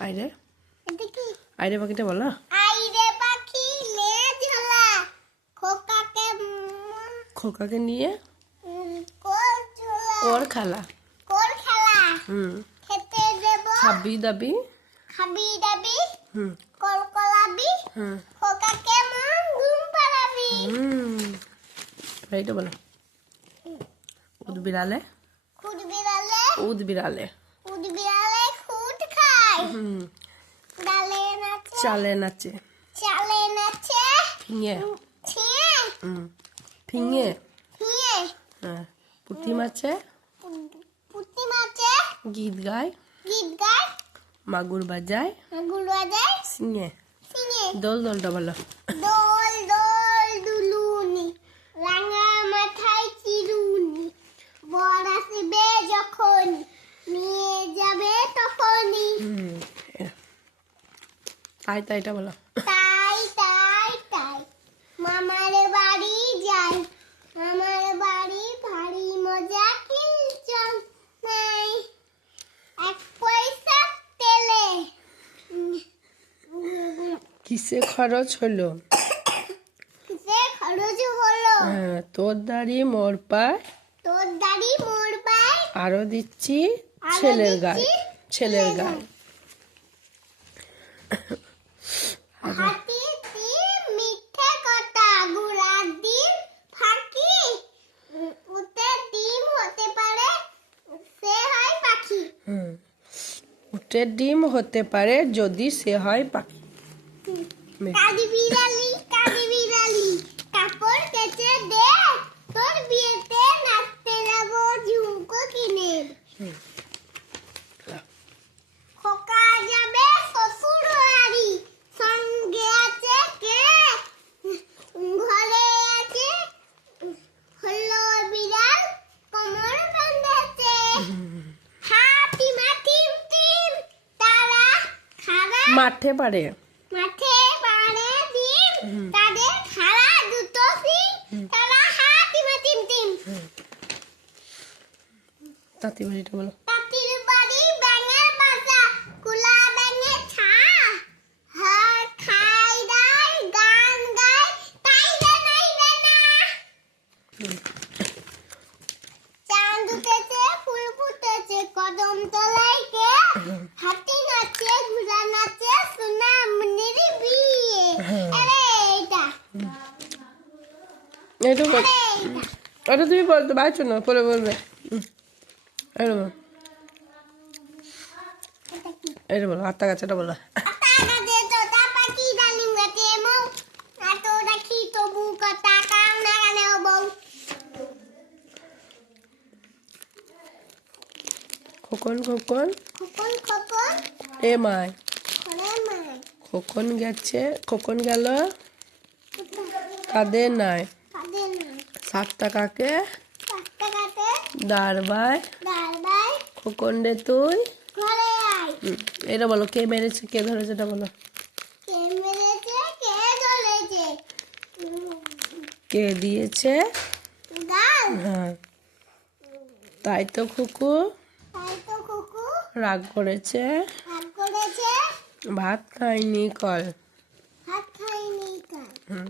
আইরে। আইরে পাখিটা বলো আইরে পাখি ঝোলা খোকাকে খোকাকে নিয়ে ওর খেলা। খেলা। হুম। খেতে দেব। খাবি দাবি। খাবি দাবি। হুম। কল কলাবি। হুম। খোকাকে মন ঘুম পাড়াবি। হুম। এইটা বলো। উদ বিড়ালে। খুদ বিড়ালে। উদ বিড়ালে। খুদ বিড়ালে ডালে নাচে। চালে নাচে চালে নাচে? ফিঙে। ছিয়ে হুম ফিঙে। হ্যাঁ। পুঁটি মাছে? পুঁতি মাছে? গীত গায়? গীত গায়? মাগুর বাজায়? মাগুর বাজায়? সিঙে। সিনে দোল দোলটা বলো। তাই তাইটা বলো। তাই তাই তাই। মামার বাড়ি যাই মামার বাড়ি ভারী মজা কিনচন নাই। এক পয়সা তেলে কিসে খরচ হলো? সে খরচ হলো? হ্যাঁ তোর দাড়ি মোর পায় তোর দাড়ি মোর পায়। আরও দিচ্ছি ছেলের গায়ে ছেলের গায়ে। উটের ডিম হতে পারে যদি সে হয় পাখি। বিড়ালি বিড়ালি কাপড় কেচে দে তোর বিয়েতে মাঠে পারে। মাঠে পাড়ে ডিম তাদের খাড়া দুটো সিং। তারা হাতি মাটিম টিম তাঁতি বাড়িটা বলো। তাতির বাড়ি ব্যাঙের বাসা কুলা ব্যাঙের ছা। হার খাই দাই গান গায় তাই রে না। চাঁদ উঠেছে ফুল ফুটেছে কদম তলায় কে হুম। হাতি নাচে ঘোড়া নাচে সোনা মনির বিয়ে হুম। আরে এটা এইটা বল আরে এটা ওটা তুমি বলতে পারছ না পরে বলবে। বলো এটা বলো। আত্মা বলো গাছে গানে বউ খোকন খোকন। এ মায় খোকন গেছে, খোকন গেল। কাদের নাই। কাদের না সাত টাকাকে পাঁচটা কাতে দাঁড়বায় খোকন রে তুই। এটা বলো কে মেরেছে কে ধরেছে এটা বলো। কে দিয়েছে? হ্যাঁ তাই তো খুকু কুকু রাগ করেছে। ভাত খাইনি কল। হাত খাইনি কাল। হুম